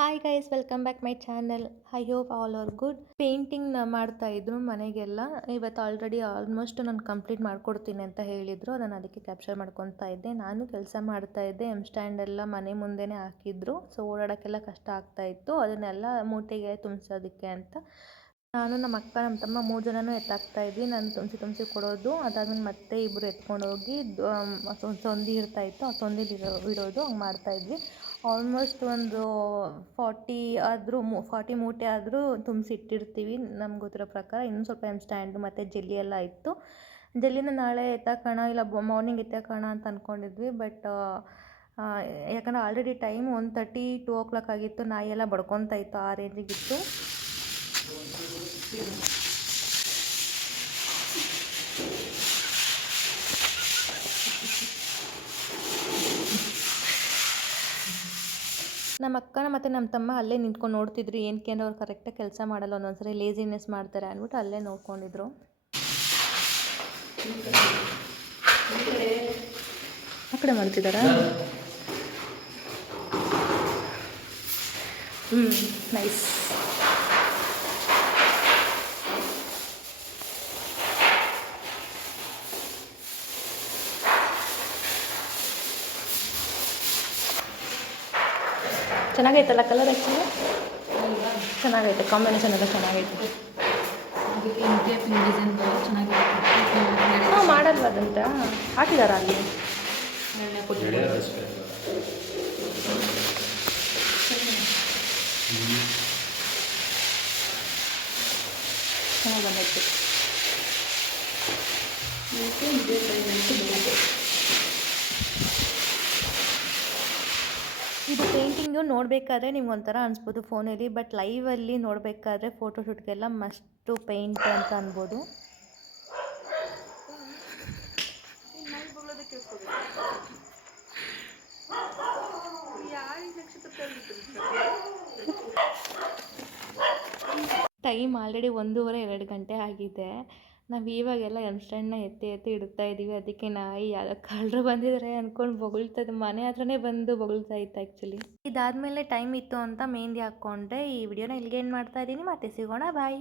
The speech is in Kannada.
Hi guys, welcome back my channel. I hope all are good. Painting ಮಾಡ್ತಾ ಇದ್ರು ಮನೆಗೆಲ್ಲ. ಇವತ್ತು ಆಲ್ರೆಡಿ ಆಲ್ಮೋಸ್ಟ್ ನಾನು ಕಂಪ್ಲೀಟ್ ಮಾಡ್ಕೊಡ್ತೀನಿ ಅಂತ ಹೇಳಿದ್ರು. ನಾನು ಅದಕ್ಕೆ ಕ್ಯಾಪ್ಚರ್ ಮಾಡ್ಕೊತಾ ಇದ್ದೆ. ನಾನು ಕೆಲಸ ಮಾಡ್ತಾ ಇದ್ದೆ. ಸ್ಟ್ಯಾಂಡ್ ಎಲ್ಲ ಮನೆ ಮುಂದೆನೇ ಹಾಕಿದ್ರು. ಸೊ ಓಡಾಡೋಕ್ಕೆಲ್ಲ ಕಷ್ಟ ಆಗ್ತಾ ಇತ್ತು. ಅದನ್ನೆಲ್ಲ ಮೂಟೆಗೆ ತುಂಬಿಸೋದಕ್ಕೆ ಅಂತ ನಾನು, ನಮ್ಮ ಅಕ್ಕ, ನಮ್ಮ ತಮ್ಮ 3 ಜನನೂ ಎತ್ತಾಕ್ತಾ ಇದ್ವಿ. ನಾನು ತುಂಬಿಸಿ ಕೊಡೋದು. ಅದಾದ್ಮೇಲೆ ಮತ್ತೆ ಇಬ್ಬರು ಎತ್ಕೊಂಡು ಹೋಗಿ ಸೊಂದಿ ಇರ್ತಾಯಿತ್ತು, ಆ ಸೊಂದಿಲಿ ಇಡೋದು. ಹಂಗೆ ಮಾಡ್ತಾಯಿದ್ವಿ. ಆಲ್ಮೋಸ್ಟ್ ಒಂದು 40 ಮೂಟೆ ಆದರೂ ತುಂಬಿಸಿ ಇಟ್ಟಿರ್ತೀವಿ ನಮ್ಗೆ ಗೊತ್ತಿರೋ ಪ್ರಕಾರ. ಇನ್ನೂ ಸ್ವಲ್ಪ ಸ್ಟ್ಯಾಂಡು ಮತ್ತು ಜಲ್ಲಿ ಎಲ್ಲ ಇತ್ತು. ಜಲ್ಲಿನ ನಾಳೆ ಎತ್ತಾಕೋಣ, ಇಲ್ಲ ಮಾರ್ನಿಂಗ್ ಎತ್ತಾಕೋಣ ಅಂತ ಅಂದ್ಕೊಂಡಿದ್ವಿ. ಬಟ್ ಯಾಕಂದರೆ ಆಲ್ರೆಡಿ ಟೈಮ್ 1:30, 2 o'clock ಆಗಿತ್ತು. ನಾಯಿ ಎಲ್ಲ ಬಡ್ಕೊತಾ ಇತ್ತು, ಆ ರೇಂಜಿಗಿತ್ತು. ನಮ್ಮ ಅಕ್ಕನ ಮತ್ತು ನಮ್ಮ ತಮ್ಮ ಅಲ್ಲೇ ನಿಂತ್ಕೊಂಡು ನೋಡ್ತಿದ್ರು. ಏನಕ್ಕೆ ಅಂದ್ರೆ ಅವ್ರು ಕರೆಕ್ಟಾಗಿ ಕೆಲಸ ಮಾಡಲ್ಲ, ಒಂದೊಂದ್ಸರಿ ಲೇಜಿನೆಸ್ ಮಾಡ್ತಾರೆ ಅಂದ್ಬಿಟ್ಟು ಅಲ್ಲೇ ನೋಡ್ಕೊಂಡಿದ್ರು. ಆ ಕಡೆ ಮಾಡ್ತಿದ್ದಾರಾ? ನೈಸ್. ಚೆನ್ನಾಗೈತಲ್ಲ ಕಲರ್? ಆ್ಯಕ್ಚುಲಿ ಚೆನ್ನಾಗೈತೆ, ಕಾಂಬಿನೇಷನ್ ಎಲ್ಲ ಚೆನ್ನಾಗೈತೆ. ಹಾಂ, ಮಾಡಲ್ಲ ಅದಂತ ಹಾಕಿದಾರ ಅಲ್ಲಿ. ಚೆನ್ನಾಗಿ ಬಂದೈತೆ. ಇದು ಪೇಂಟಿಂಗು ನೋಡಬೇಕಾದ್ರೆ ನಿಮ್ಗೆ ಒಂಥರ ಅನಿಸ್ಬೋದು ಫೋನಲ್ಲಿ, ಬಟ್ ಲೈವಲ್ಲಿ ನೋಡಬೇಕಾದ್ರೆ ಫೋಟೋಶೂಟ್ಗೆಲ್ಲ ಮಸ್ಟು ಪೇಂಟ್ ಅಂತ ಅನ್ಬೋದು. ಟೈಮ್ ಆಲ್ರೆಡಿ 1:30-2 ಗಂಟೆ ಆಗಿದೆ. ನಾವು ಇವಾಗೆಲ್ಲ ಸ್ಟ್ಯಾಂಡ್ನ ಎತ್ತಿ ಇಡ್ತಾ ಇದ್ದೀವಿ. ಅದಕ್ಕೆ ನಾಯಿ ಯಾವುದೋ ಕಳ್ಳರು ಬಂದಿದ್ದಾರೆ ಅಂದ್ಕೊಂಡು ಬೊಗಳ್ತದೆ. ಮನೆ ಹತ್ರನೇ ಬಂದು ಬೊಗಳ್ತಾ ಇತ್ತು ಆ್ಯಕ್ಚುಲಿ. ಇದಾದಮೇಲೆ ಟೈಮ್ ಇತ್ತು ಅಂತ ಮೆಹಂದಿ ಹಾಕ್ಕೊಂಡೆ. ಈ ವಿಡಿಯೋನ ಇಲ್ಲಿಗೆ ಏನು ಮಾಡ್ತಾ ಇದ್ದೀನಿ. ಮತ್ತೆ ಸಿಗೋಣ, ಬಾಯ್.